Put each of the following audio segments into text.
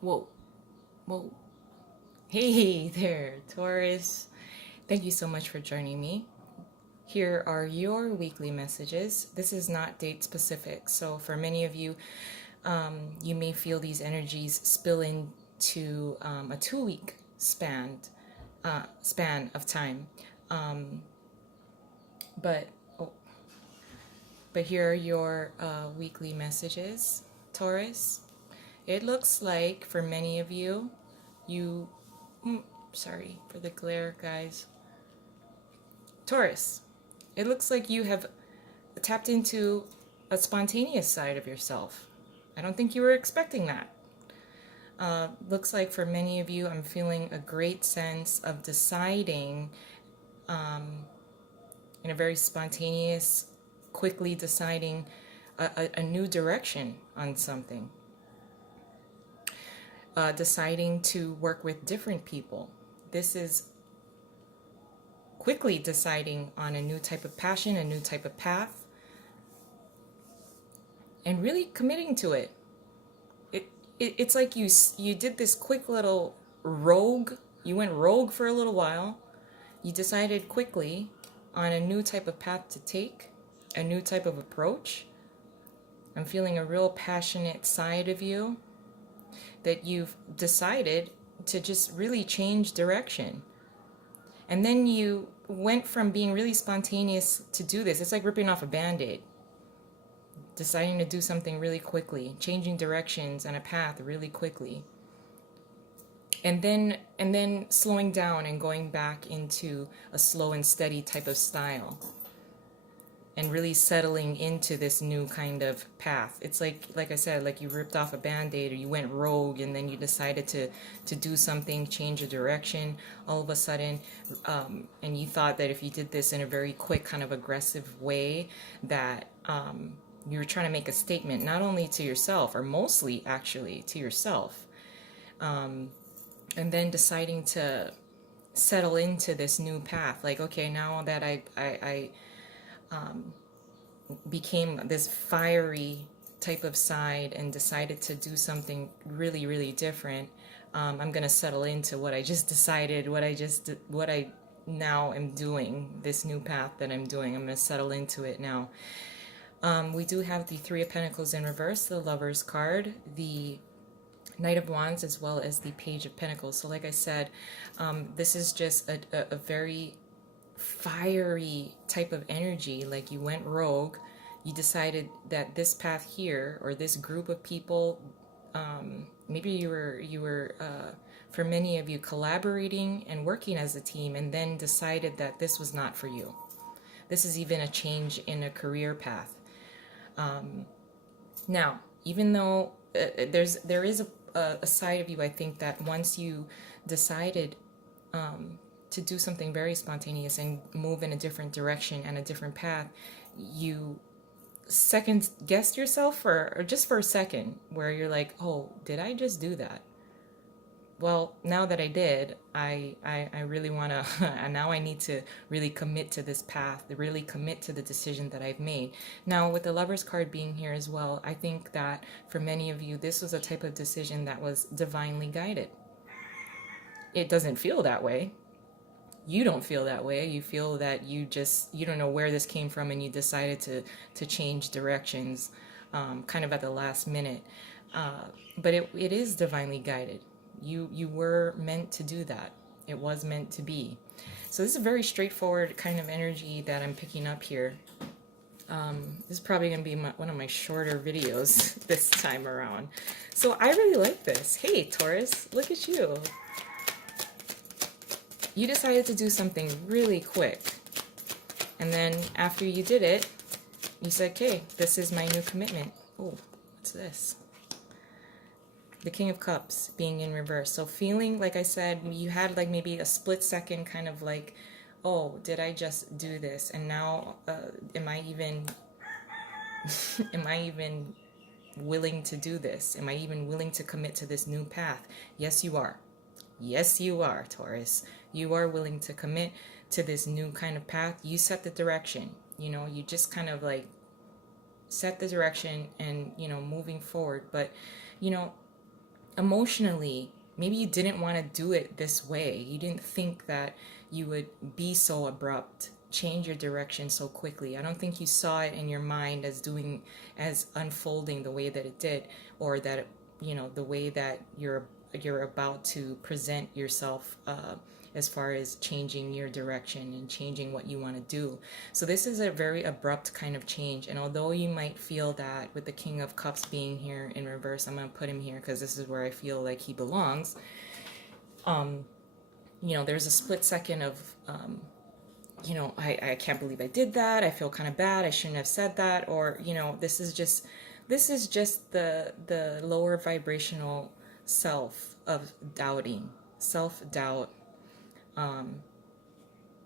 Whoa, whoa. Hey there, Taurus. Thank you so much for joining me. Here are your weekly messages. This is not date specific, so for many of you, you may feel these energies spill into a 2 week span of time. Um, but oh, but here are your weekly messages, Taurus. It looks like for many of you, you sorry for the glare, guys. Taurus, it looks like you have tapped into a spontaneous side of yourself. I don't think you were expecting that. Looks like for many of you, I'm feeling a great sense of deciding in a very spontaneous, quickly deciding a new direction on something. Deciding to work with different people. This is quickly deciding on a new type of passion, a new type of path, and really committing to it. It's like you did this quick little rogue. You went rogue for a little while. You decided quickly on a new type of path to take, a new type of approach. I'm feeling a real passionate side of you that you've decided to just really change direction. And then you went from being really spontaneous to do this. It's like ripping off a band-aid. Deciding to do something really quickly, changing directions and a path really quickly. And then slowing down and going back into a slow and steady type of style. And really settling into this new kind of path. It's like I said, like you ripped off a band-aid or you went rogue and then you decided to do something, change a direction all of a sudden. And you thought that if you did this in a very quick, kind of aggressive way, that you were trying to make a statement, not only to yourself, or mostly actually to yourself. And then deciding to settle into this new path. Like, okay, now that I became this fiery type of side and decided to do something really, really different, I'm gonna settle into what I just decided, what I now am doing, this new path that I'm doing. I'm gonna settle into it now. We do have the Three of Pentacles in reverse, the Lover's card, the Knight of Wands, as well as the Page of Pentacles. So like I said, this is just a very fiery type of energy. Like you went rogue. You decided that this path here, or this group of people, maybe you were for many of you collaborating and working as a team, and then decided that this was not for you. This is even a change in a career path. Now, even though there is a side of you, I think, that once you decided to do something very spontaneous and move in a different direction and a different path, you second guessed yourself or just for a second, where you're like, oh, did I just do that? Well, now that I did, I really want to, now I need to really commit to this path, to really commit to the decision that I've made. Now, with the Lover's card being here as well, I think that for many of you, this was a type of decision that was divinely guided. It doesn't feel that way. You don't feel that way. You feel that you don't know where this came from, and you decided to change directions kind of at the last minute. But it is divinely guided. You were meant to do that. It was meant to be. So this is a very straightforward kind of energy that I'm picking up here. This is probably going to be one of my shorter videos this time around. So I really like this. Hey, Taurus, look at you. You decided to do something really quick. And then after you did it, you said, okay, this is my new commitment. Oh, what's this? The King of Cups being in reverse. So feeling, like I said, you had like maybe a split second kind of like, oh, did I just do this? And now, am I even willing to do this? Am I even willing to commit to this new path? Yes, you are. Yes, you are, Taurus. You are willing to commit to this new kind of path. You set the direction. You just kind of like set the direction and, moving forward. But, emotionally, maybe you didn't want to do it this way. You didn't think that you would be so abrupt, change your direction so quickly. I don't think you saw it in your mind as doing, as unfolding the way that it did, or that, the way that you're about to present yourself, as far as changing your direction and changing what you want to do. So this is a very abrupt kind of change. And although you might feel that with the King of Cups being here in reverse, I'm going to put him here because this is where I feel like he belongs. There's a split second of, I can't believe I did that. I feel kind of bad. I shouldn't have said that. Or, this is just the lower vibrational self of doubting, self-doubt.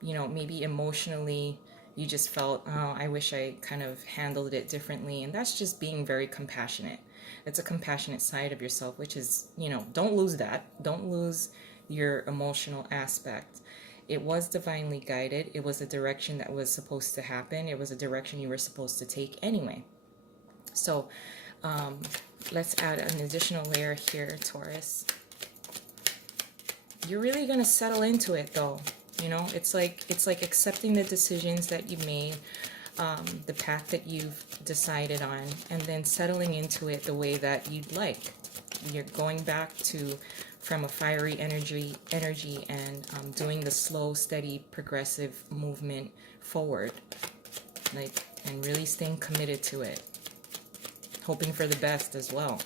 Maybe emotionally you just felt, oh, I wish I kind of handled it differently. And that's just being very compassionate. It's a compassionate side of yourself, which is, don't lose that. Don't lose your emotional aspect. It was divinely guided. It was a direction that was supposed to happen. It was a direction you were supposed to take anyway. So let's add an additional layer here, Taurus. You're really going to settle into it, though. It's like accepting the decisions that you made, the path that you've decided on, and then settling into it the way that you'd like. You're going back from a fiery energy and doing the slow, steady, progressive movement forward, and really staying committed to it, hoping for the best as well.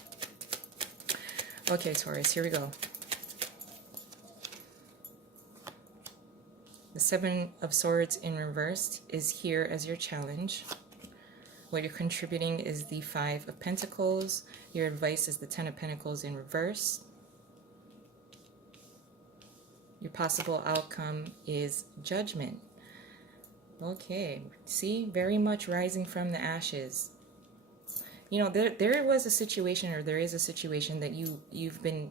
Okay, Taurus, here we go. The Seven of Swords in reverse is here as your challenge. What you're contributing is the Five of Pentacles. Your advice is the Ten of Pentacles in reverse. Your possible outcome is Judgment. Okay, see, very much rising from the ashes. There was a situation, or there is a situation that you've been,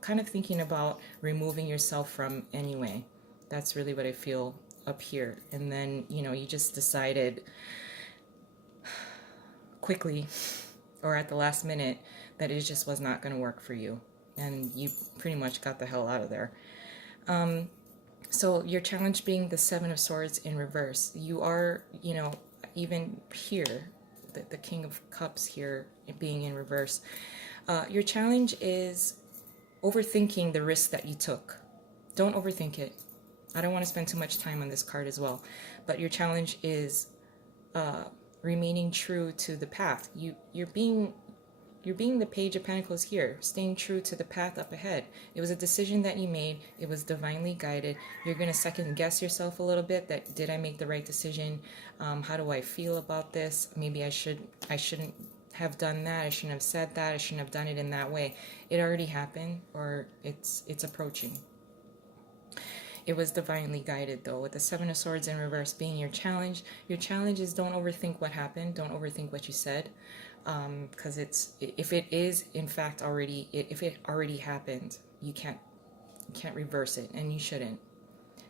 kind of thinking about removing yourself from anyway. That's really what I feel up here. And then, you just decided quickly or at the last minute that it just was not going to work for you. And you pretty much got the hell out of there. So your challenge being the Seven of Swords in reverse. You are, even here, the King of Cups here being in reverse. Your challenge is overthinking the risk that you took. Don't overthink it. I don't want to spend too much time on this card as well. But your challenge is remaining true to the path. You're being the Page of Pentacles here, staying true to the path up ahead. It was a decision that you made. It was divinely guided. You're going to second guess yourself a little bit, that did I make the right decision? How do I feel about this? Maybe I shouldn't have done that. I shouldn't have said that. I shouldn't have done it in that way. It already happened, or it's approaching. It was divinely guided, though, with the Seven of Swords in reverse being your challenge. Your challenge is don't overthink what happened. Don't overthink what you said. Because if it is in fact if it already happened, you can't reverse it, and you shouldn't.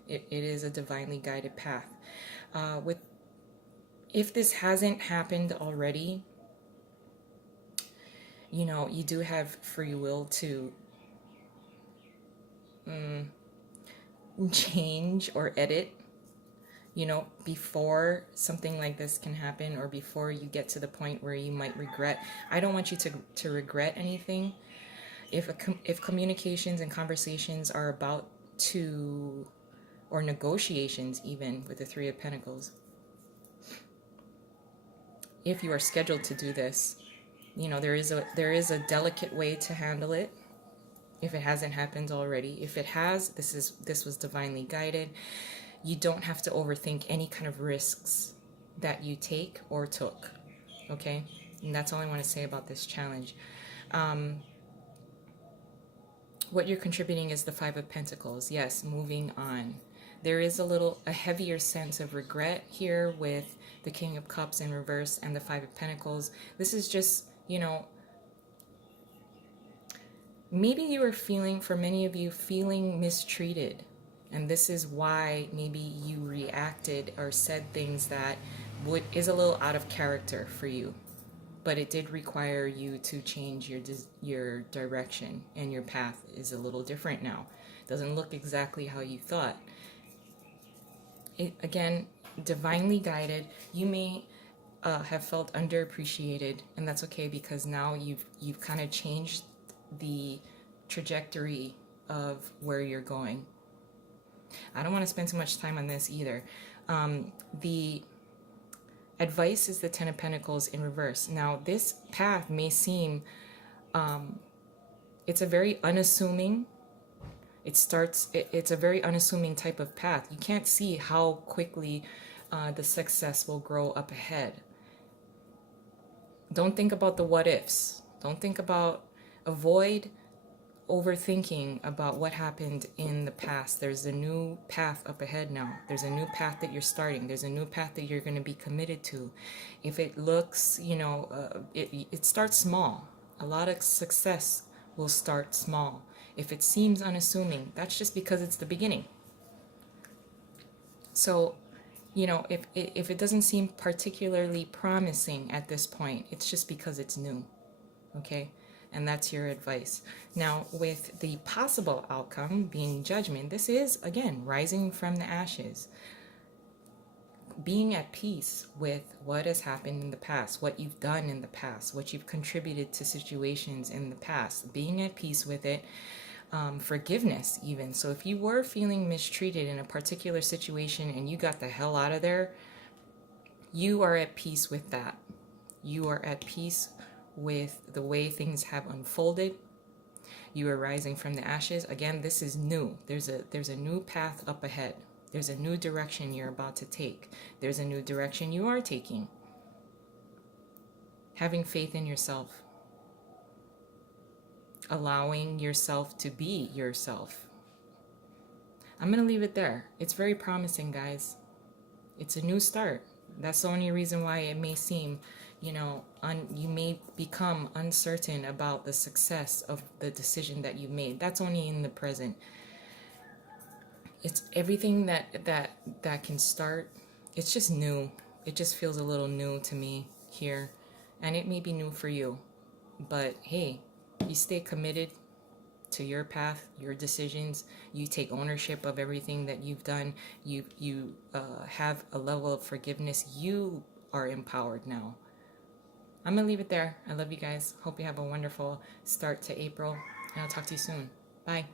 It is a divinely guided path. If this hasn't happened already, you do have free will to change or edit, before something like this can happen, or before you get to the point where you might regret. I don't want you to regret anything. If communications and conversations are about to, or negotiations even with the Three of Pentacles, if you are scheduled to do this, there is a delicate way to handle it. If it hasn't happened already. If it has, this was divinely guided. You don't have to overthink any kind of risks that you take or took. Okay? And that's all I want to say about this challenge. What you're contributing is the Five of Pentacles. Yes, moving on. There is a heavier sense of regret here with the King of Cups in reverse and the Five of Pentacles. This is just, maybe you are feeling, for many of you, feeling mistreated. And this is why maybe you reacted or said things that is a little out of character for you. but it did require you to change your direction, and your path is a little different now. It doesn't look exactly how you thought. Again, divinely guided. You may have felt underappreciated, and that's okay, because now you've kind of changed the trajectory of where you're going. I don't want to spend too much time on this either. The advice is the Ten of Pentacles in reverse. Now, this path may seem, it's a very unassuming, it's a very unassuming type of path. You can't see how quickly the success will grow up ahead. Don't think about the what ifs. Don't think about, avoid overthinking about what happened in the past. There's a new path up ahead now. There's a new path that you're starting. There's a new path that you're going to be committed to. If it looks, it starts small. A lot of success will start small. If it seems unassuming, that's just because it's the beginning. So, if it doesn't seem particularly promising at this point, it's just because it's new. Okay? And that's your advice. Now, with the possible outcome being judgment, this is, again, rising from the ashes. Being at peace with what has happened in the past, what you've done in the past, what you've contributed to situations in the past. Being at peace with it. Forgiveness, even. So if you were feeling mistreated in a particular situation and you got the hell out of there, you are at peace with that. You are at peace with the way things have unfolded. You are rising from the ashes. Again, this is new. There's a new path up ahead. There's a new direction you're about to take. There's a new direction you are taking. Having faith in yourself. Allowing yourself to be yourself. I'm going to leave it there. It's very promising, guys. It's a new start. That's the only reason why it may seem, you may become uncertain about the success of the decision that you made. That's only in the present. It's everything that can start. It's just new. It just feels a little new to me here. And it may be new for you. But hey, you stay committed to your path, your decisions. You take ownership of everything that you've done. You have a level of forgiveness. You are empowered now. I'm going to leave it there. I love you guys. Hope you have a wonderful start to April. And I'll talk to you soon. Bye.